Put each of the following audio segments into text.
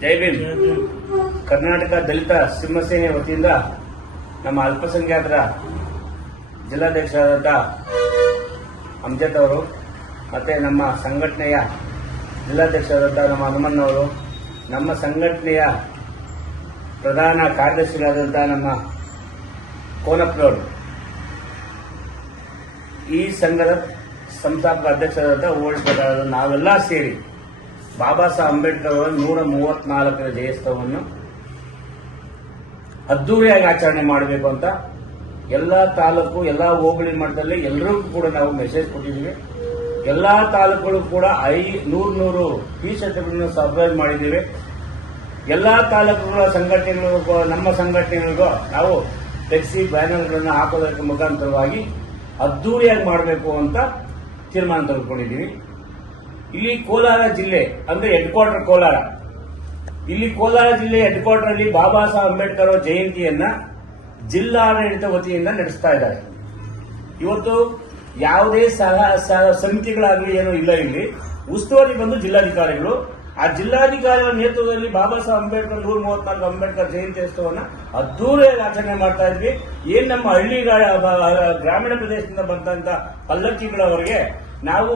ಜೈ ಕರ್ನಾಟಕ ದಲಿತ ಸಿಂಹಸೇನೆ ವತಿಯಿಂದ ನಮ್ಮ ಅಲ್ಪಸಂಖ್ಯಾತರ ಜಿಲ್ಲಾಧ್ಯಕ್ಷರಾದಂಥ ಅಮ್ಜದ್ ಅವರು ಮತ್ತೆ ನಮ್ಮ ಸಂಘಟನೆಯ ಜಿಲ್ಲಾಧ್ಯಕ್ಷರಾದಂಥ ನಮ್ಮ ಹನುಮಣ್ಣವರು ನಮ್ಮ ಸಂಘಟನೆಯ ಪ್ರಧಾನ ಕಾರ್ಯದರ್ಶಿಗಳಾದಂಥ ನಮ್ಮ ಕೋನಪ್ಪನವರು ಈ ಸಂಘದ ಸಂಸ್ಥಾಪಕ ಅಧ್ಯಕ್ಷರಾದಂಥ ಓಡಿಸಬೇಕಾದ ನಾವೆಲ್ಲ ಸೇರಿ ಬಾಬಾ ಸಾಹೇಬ್ ಅಂಬೇಡ್ಕರ್ ಅವರ ನೂರ ಮೂವತ್ನಾಲ್ಕರ ಜಯಸ್ತವನ್ನು ಅದ್ದೂರಿಯಾಗಿ ಆಚರಣೆ ಮಾಡಬೇಕು ಅಂತ ಎಲ್ಲಾ ತಾಲೂಕು, ಎಲ್ಲಾ ಹೋಬಳಿ ಮಟ್ಟದಲ್ಲಿ ಎಲ್ಲರಿಗೂ ಕೂಡ ನಾವು ಮೆಸೇಜ್ ಕೊಟ್ಟಿದ್ದೀವಿ. ಎಲ್ಲಾ ತಾಲೂಕುಗಳು ಕೂಡ ಐ ನೂರು ನೂರು ಟಿ ಶರ್ಟ್ಗಳನ್ನು ಮಾಡಿದ್ದೀವಿ. ಎಲ್ಲಾ ತಾಲೂಕುಗಳ ಸಂಘಟನೆಗಳಿಗೂ ನಮ್ಮ ಸಂಘಟನೆಗಳಿಗೂ ನಾವು ಫ್ಲೆಕ್ಸಿ ಬ್ಯಾನರ್ಗಳನ್ನು ಹಾಕೋದಕ್ಕೆ ಮುಖಾಂತರವಾಗಿ ಅದ್ದೂರಿಯಾಗಿ ಮಾಡಬೇಕು ಅಂತ ತೀರ್ಮಾನ ತೆಗೆದುಕೊಂಡಿದ್ದೀವಿ. ಇಲ್ಲಿ ಕೋಲಾರ ಜಿಲ್ಲೆ ಅಂದ್ರೆ ಹೆಡ್ ಕ್ವಾರ್ಟರ್ ಕೋಲಾರ. ಇಲ್ಲಿ ಕೋಲಾರ ಜಿಲ್ಲೆ ಹೆಡ್ ಕ್ವಾರ್ಟರ್ ಅಲ್ಲಿ ಬಾಬಾ ಸಾಹೇಬ್ ಅಂಬೇಡ್ಕರ್ ಅವರ ಜಯಂತಿಯನ್ನ ಜಿಲ್ಲಾಡಳಿತ ವತಿಯಿಂದ ನಡೆಸ್ತಾ ಇದ್ದಾರೆ. ಇವತ್ತು ಯಾವುದೇ ಸಹ ಸಮಿತಿಗಳಾಗಲಿ ಏನೋ ಇಲ್ಲ ಇಲ್ಲಿ. ಉಸ್ತುವಾರಿ ಬಂದು ಜಿಲ್ಲಾಧಿಕಾರಿಗಳು. ಆ ಜಿಲ್ಲಾಧಿಕಾರಿಗಳ ನೇತೃತ್ವದಲ್ಲಿ ಬಾಬಾ ಸಾಹೇಬ್ ಅಂಬೇಡ್ಕರ್ ನೂರ ಮೂವತ್ನಾಲ್ಕು ಅಂಬೇಡ್ಕರ್ ಜಯಂತಿ ಉತ್ಸವವನ್ನು ಅದ್ದೂರಿಯಾಗಿ ಆಚರಣೆ ಮಾಡ್ತಾ ಇದ್ವಿ. ಏನ್ ನಮ್ಮ ಹಳ್ಳಿಗಳ ಗ್ರಾಮೀಣ ಪ್ರದೇಶದಿಂದ ಬಂದಂತ ಪಲ್ಲಕ್ಕಿಗಳವರಿಗೆ ನಾವು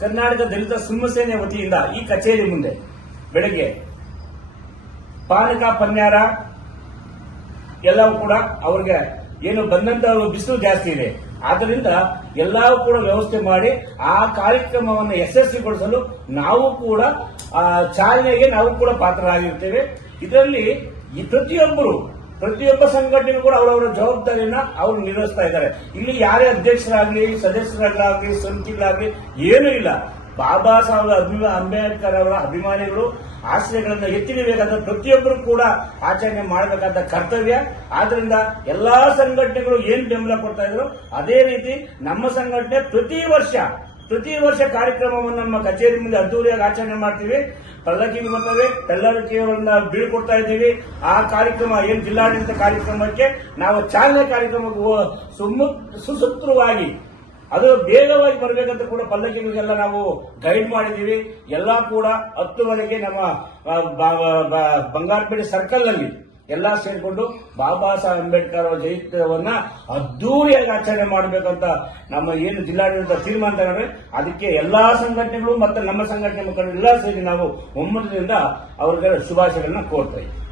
ಕರ್ನಾಟಕ ದಲಿತ ಸಿಂಹಸೇನೆ ವತಿಯಿಂದ ಈ ಕಚೇರಿ ಮುಂದೆ ಬೆಳಗ್ಗೆ ಪಾನಕ ಪನ್ಯಾರ ಎಲ್ಲವೂ ಕೂಡ ಅವ್ರಿಗೆ ಏನು ಬಂದಂತ ಬಿಸಿಲು ಜಾಸ್ತಿ ಇದೆ. ಆದ್ದರಿಂದ ಎಲ್ಲವೂ ಕೂಡ ವ್ಯವಸ್ಥೆ ಮಾಡಿ ಆ ಕಾರ್ಯಕ್ರಮವನ್ನು ಯಶಸ್ವಿಗೊಳಿಸಲು ನಾವು ಕೂಡ ಚಾಲನೆಗೆ ನಾವು ಕೂಡ ಪಾತ್ರರಾಗಿರ್ತೇವೆ. ಇದರಲ್ಲಿ ಈ ಪ್ರತಿಯೊಬ್ಬರು ಪ್ರತಿಯೊಬ್ಬ ಸಂಘಟನೆಗೂ ಕೂಡ ಅವರವರ ಜವಾಬ್ದಾರಿಯನ್ನ ಅವರು ನಿರ್ವಹಿಸ್ತಾ ಇದ್ದಾರೆ. ಇಲ್ಲಿ ಯಾರೇ ಅಧ್ಯಕ್ಷರಾಗ್ಲಿ, ಸದಸ್ಯರಾಗ್ಲಾಗ್ಲಿ ಸಮಿತಿಗಳಾಗ್ಲಿ ಏನೂ ಇಲ್ಲ. ಬಾಬಾ ಸಾಹೇಬ್ ಅಭಿಮ, ಅಂಬೇಡ್ಕರ್ ಅವರ ಅಭಿಮಾನಿಗಳು, ಆಶ್ರಯಗಳನ್ನು ಎತ್ತಿಡಬೇಕಾದ ಪ್ರತಿಯೊಬ್ಬರು ಕೂಡ ಆಚರಣೆ ಮಾಡಬೇಕಾದ ಕರ್ತವ್ಯ. ಆದ್ರಿಂದ ಎಲ್ಲಾ ಸಂಘಟನೆಗಳು ಏನ್ ಬೆಂಬಲ ಕೊಡ್ತಾ ಇದ್ರು, ಅದೇ ರೀತಿ ನಮ್ಮ ಸಂಘಟನೆ ಪ್ರತಿ ವರ್ಷ ಪ್ರತಿ ವರ್ಷ ಕಾರ್ಯಕ್ರಮವನ್ನು ನಮ್ಮ ಕಚೇರಿ ಮುಂದೆ ಅದ್ದೂರಿಯಾಗಿ ಆಚರಣೆ ಮಾಡ್ತೀವಿ. ಪಲ್ಲಕ್ಕಿಗೆ ಬರ್ತವೆ ಎಲ್ಲರನ್ನ ಬೀಳ್ಕೊಡ್ತಾ ಇದ್ದೀವಿ. ಆ ಕಾರ್ಯಕ್ರಮ ಏನ್ ಜಿಲ್ಲಾಡಳಿತ ಕಾರ್ಯಕ್ರಮಕ್ಕೆ ನಾವು ಚಾಲನೆ ಕಾರ್ಯಕ್ರಮಕ್ಕೆ ಸುಸೂತ್ರವಾಗಿ ಅದು ಬೇಗವಾಗಿ ಬರಬೇಕಂತ ಕೂಡ ಪಲ್ಲಕ್ಕಿಗಳಿಗೆಲ್ಲ ನಾವು ಗೈಡ್ ಮಾಡಿದ್ದೀವಿ. ಎಲ್ಲ ಕೂಡ ಹತ್ತುವರೆಗೆ ನಮ್ಮ ಬಂಗಾರಪೇಟೆ ಸರ್ಕಲ್ನಲ್ಲಿ ಎಲ್ಲ ಸೇರಿಕೊಂಡು ಬಾಬಾ ಸಾಹೇಬ್ ಅಂಬೇಡ್ಕರ್ ಅವರ ಜಯಂತಿಯವನ್ನ ಅದ್ದೂರಿಯಾಗಿ ಆಚರಣೆ ಮಾಡಬೇಕಂತ ನಮ್ಮ ಏನು ಜಿಲ್ಲಾಡಳಿತ ತೀರ್ಮಾನ ತಗೊಂಡ್ರೆ ಅದಕ್ಕೆ ಎಲ್ಲಾ ಸಂಘಟನೆಗಳು ಮತ್ತು ನಮ್ಮ ಸಂಘಟನೆ ಮುಖಂಡರು ಎಲ್ಲ ಸೇರಿ ನಾವು ಒಮ್ಮತದಿಂದ ಅವರಿಗೆ ಶುಭಾಶಯಗಳನ್ನ ಕೋರ್ತಾ ಇದ್ದೀವಿ